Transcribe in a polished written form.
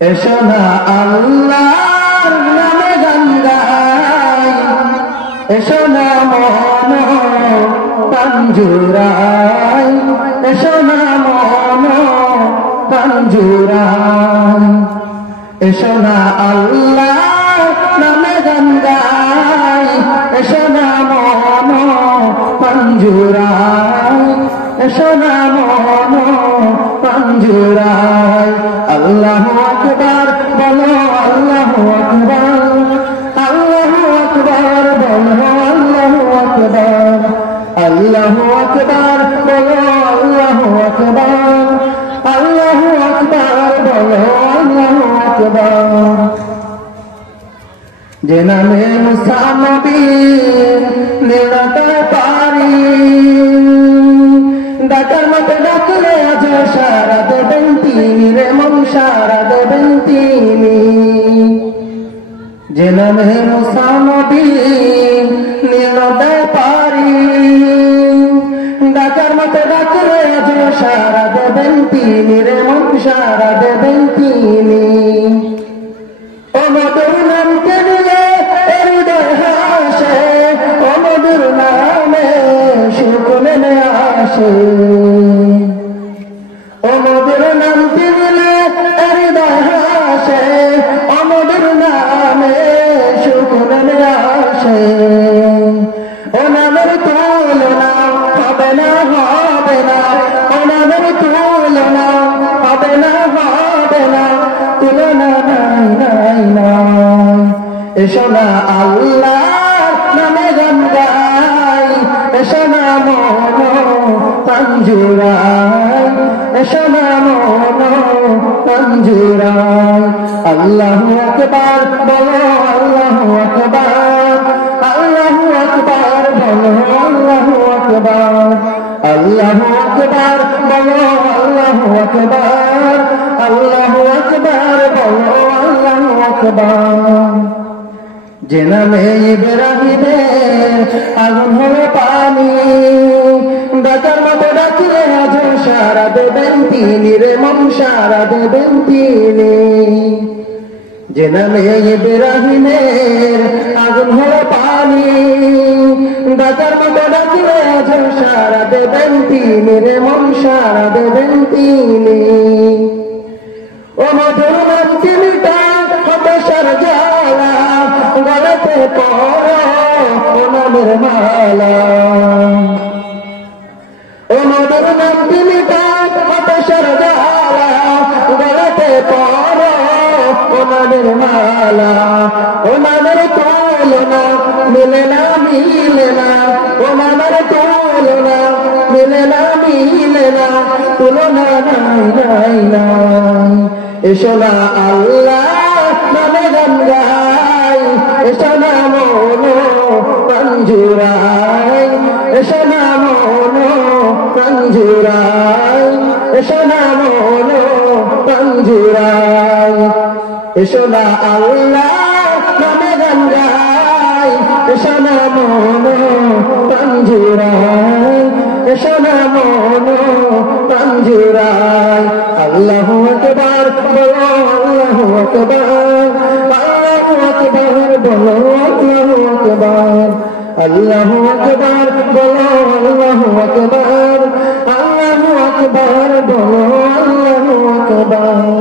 এসো না আল্লাহর নামে গান গাই, এসো না মন প্রাণ জুড়াই, এসো না মন প্রাণ জুড়াই, এসো না আল্লাহর নামে গান গাই, এসো না মন প্রাণ জুড়াই, এসো না মন প্রাণ জুড়াই। আল্লাহু আকবার বলো, আল্লাহু আকবার, আল্লাহু আকবার বলো, আল্লাহু আকবার, আল্লাহু আকবার বলো, আল্লাহু আকবার, আল্লাহু আকবার বলো, আল্লাহু আকবার। যে নামে মুসা নবী নিরাতে পারি, ডাকার মতো ডাকলে আজ সারা দেবেন তিনি রে মন সারা দেবেন তিনি। যে নামে মুসা নবী নিরাতে পারি, ডাকার মতো ডাকলে আজ সারা দেবেন তিনি রে মন সারা দেবেন তিনি। ও মধুর নামকে নিলে হৃদয় হাসে, ও মধুর নামে সুখ নেমে আসে, ও মধুর নামকে নিলে হৃদয় হাসে, ও মধুর নামে সুখ নেমে আসে। ও নামের তুলনা হবে না, হবে না, ও নামের তুলনা হবে না, হবে না, তুলনা নাই নাই নাই। এসো না আল্লাহর নামে গান গাই, এসো না মন প্রাণ জুড়াই, এসো না মন প্রাণ জুড়াই। আল্লাহু আকবার বলো, আল্লাহু আকবার, আল্লাহু আকবার বলো, আল্লাহু আকবার, আল্লাহু আকবার বলো, আল্লাহু আকবার, আল্লাহু আকবার বলো, আল্লাহু আকবার। যে নামে ইব্রাহিমের আগুন হলো পানি, ডাকার মতো ডাকলে আজ সারা দেবেন তিনি রে মন সারা দেবেন তিনি। যে নামে ইব্রাহিমের আগুন হলো পানি, ডাকার মতো ডাকলে আজ সারা দেবেন তিনি রে মন সারা দেবেন তিনি। ও মধুর নাম চিনিটা হবে সার জ্বালা, গলাতে পড়ো ও নামের মালা। ও মধুর নাম চিনিটা হবে সার জ্বালা, গলাতে পড়ো ও নামের মালা। ও নামের তুলনা মিলে না, মিলে না, ও নামের তুলনা মিলে না, মিলে না, তুলনা নাই নাই নাই। এসো না আল্লাহ নামে গান গাই, এসো না মন প্রাণ জুড়াই, এসো না মন প্রাণ জুড়াই, এসো না মন প্রাণ জুড়াই। এসো না আল্লাহ নামে গান গাই, এসো না মন প্রাণ জুড়াই, এসো না মন প্রাণ জুড়াই। আল্লাহু আকবার বলো, আল্লাহু আকবার, আল্লাহু আকবার বলো, আল্লাহু আকবার, আল্লাহু আকবার বলো, আল্লাহু আকবার, আল্লাহু আকবার বলো, আল্লাহু আকবার।